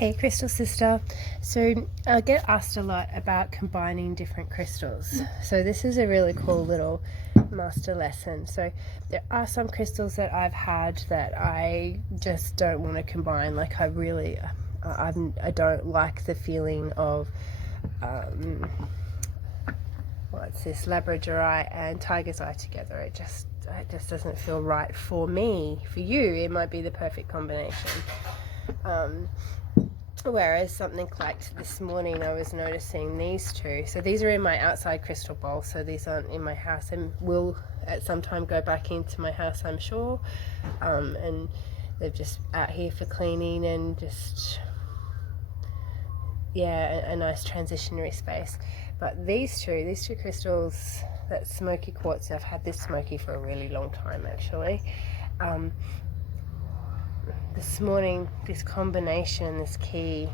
Hey Crystal Sister. So I get asked a lot about combining different crystals. So this is a really cool little master lesson. So there are some crystals that I've had that I just don't want to combine. Like I don't like the feeling of what's this, labradorite and tiger's eye together. It just doesn't feel right for me. For you, it might be the perfect combination. Whereas something like this morning, I was noticing these two. So these are in my outside crystal bowl, so these aren't in my house, and will at some time go back into my house, I'm sure. And they're just out here for cleaning and just, yeah, a nice transitionary space. But these two crystals, that smoky quartz, I've had this smoky for a really long time actually. This morning, this combination, this key,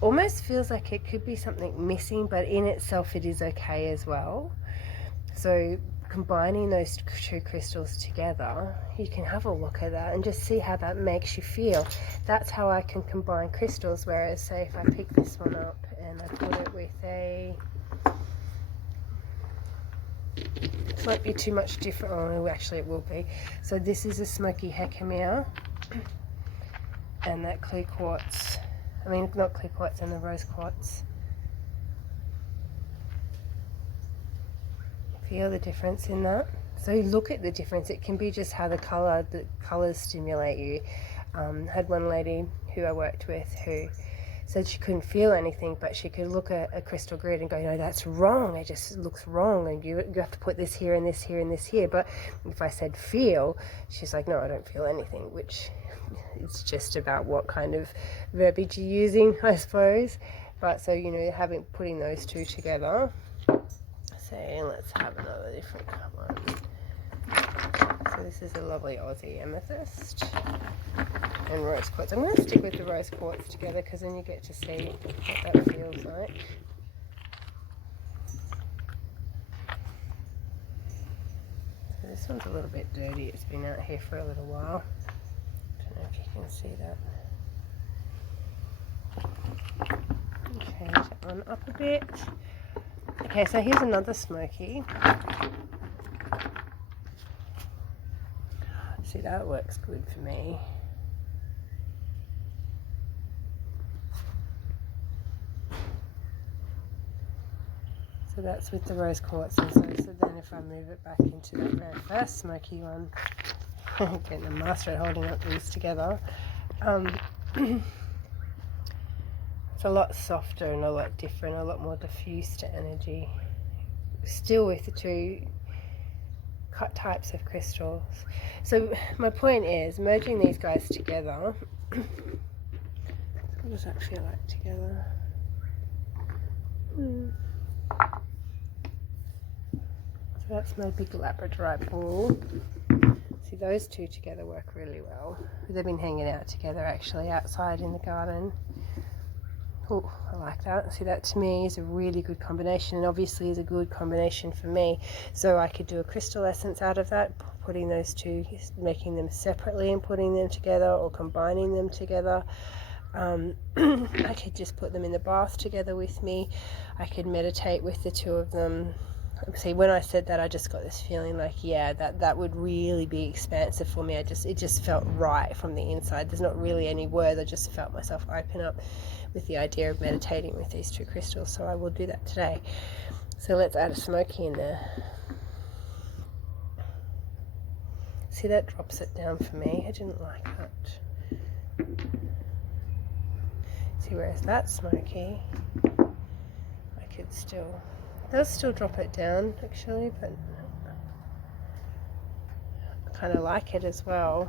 almost feels like it could be something missing, but in itself it is okay as well. So combining those two crystals together, you can have a look at that and just see how that makes you feel. That's how I can combine crystals, whereas say if I pick this one up and I put it with a, it might be too much different. Oh, actually it will be. So this is a smoky hecamere, and that clear quartz, I mean not clear quartz, and the rose quartz. Feel the difference in that. So look at the difference. It can be just how the colours stimulate you. Had one lady who I worked with who said she couldn't feel anything, but she could look at a crystal grid and go, no, that's wrong, it just looks wrong, and you have to put this here and this here and this here. But if I said feel, she's like, no, I don't feel anything, which it's just about what kind of verbiage you're using, I suppose. But so, putting those two together. So let's have another different one. So this is a lovely Aussie amethyst and rose quartz. I'm going to stick with the rose quartz together because then you get to see what that feels like. So this one's a little bit dirty. It's been out here for a little while. Don't know if you can see that. Change that one up a bit. Okay, so here's another smoky. See, that works good for me. So that's with the rose quartz. And so then if I move it back into that very first smoky one, getting a master at holding up these together, it's a lot softer and a lot different, a lot more diffused energy. Still with the two types of crystals. So my point is, merging these guys together, what does that feel like together? So that's my big labradorite ball. See, those two together work really well. They've been hanging out together actually outside in the garden. Oh, I like that. See, that to me is a really good combination, and obviously is a good combination for me. So I could do a crystal essence out of that, putting those two, making them separately and putting them together, or combining them together. I could just put them in the bath together with me. I could meditate with the two of them. See, when I said that, I just got this feeling like, yeah, that would really be expansive for me. It just felt right from the inside. There's not really any words. I just felt myself open up with the idea of meditating with these two crystals. So I will do that today. So let's add a smoky in there. See, that drops it down for me. I didn't like that. See, whereas that smoky, I could still, it does still drop it down actually, but I kind of like it as well.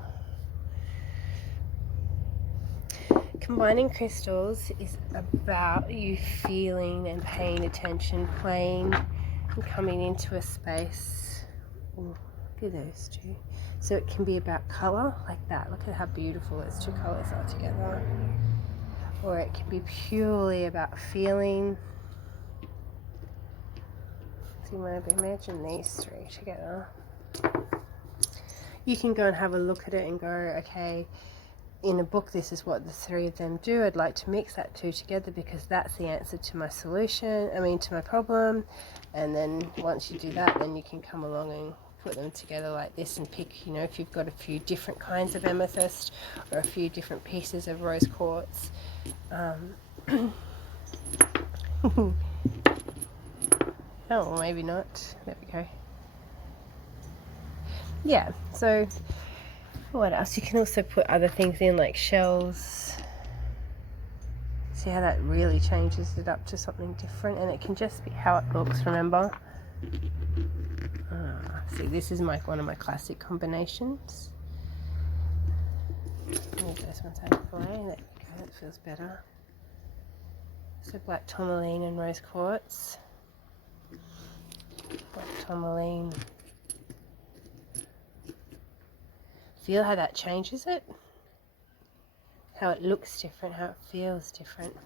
Combining crystals is about you feeling and paying attention, playing and coming into a space. Ooh, look at those two. So it can be about colour, like that. Look at how beautiful those two colours are together. Or it can be purely about feeling. So maybe imagine these three together. You can go and have a look at it and go, okay, in a book this is what the three of them do. I'd like to mix that two together because that's the answer to my to my problem. And then once you do that, then you can come along and put them together like this and pick, if you've got a few different kinds of amethyst or a few different pieces of rose quartz. Oh, maybe not. There we go. Yeah, so what else? You can also put other things in like shells. See how that really changes it up to something different, and it can just be how it looks, remember? See, this is one of my classic combinations. Move those ones out of the way. There we go, that feels better. So black tourmaline and rose quartz. Black tourmaline. Feel how that changes it? How it looks different, how it feels different.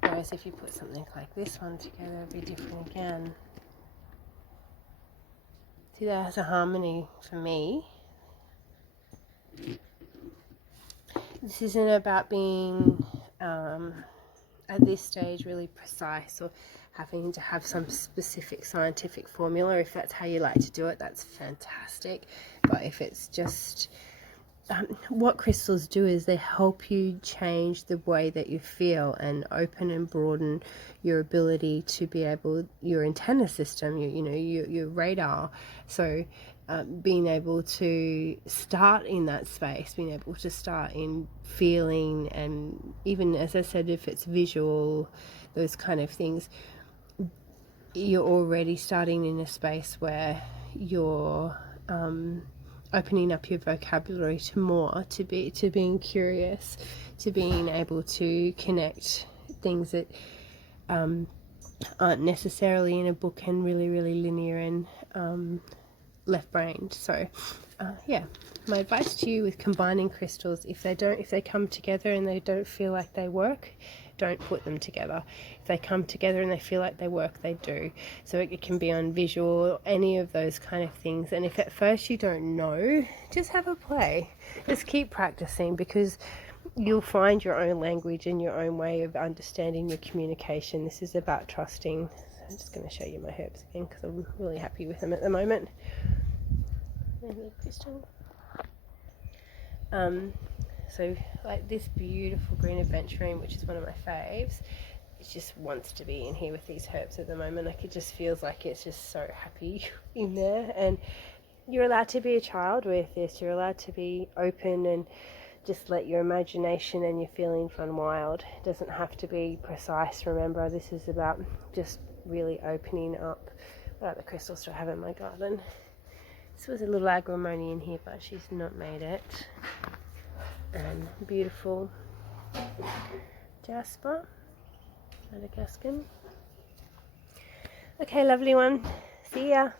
Whereas if you put something like this one together, it'll be different again. See, that has a harmony for me. This isn't about being, at this stage, really precise or having to have some specific scientific formula. If that's how you like to do it, that's fantastic. But if it's just... what crystals do is they help you change the way that you feel and open and broaden your ability to be able, your antenna system, your radar. So being able to start in that space, being able to start in feeling, and even, as I said, if it's visual, those kind of things, you're already starting in a space where you're opening up your vocabulary to more, to being curious, to being able to connect things that aren't necessarily in a book and really, really linear and left-brained. So yeah, my advice to you with combining crystals, if they come together and they don't feel like they work, don't put them together. If they come together and they feel like they work, they do. So it can be on visual, any of those kind of things. And if at first you don't know, just have a play. Just keep practicing, because you'll find your own language and your own way of understanding your communication. This is about trusting. So I'm just going to show you my herbs again because I'm really happy with them at the moment. There's a crystal. So like this beautiful green aventurine, which is one of my faves, it just wants to be in here with these herbs at the moment. Like, it just feels like it's just so happy in there. And you're allowed to be a child with this. You're allowed to be open and just let your imagination and your feelings run wild. It doesn't have to be precise. Remember, this is about just really opening up. What other crystals do I have in my garden? This was a little agrimony in here, but she's not made it. And beautiful jasper, Madagascan. Okay, lovely one. See ya.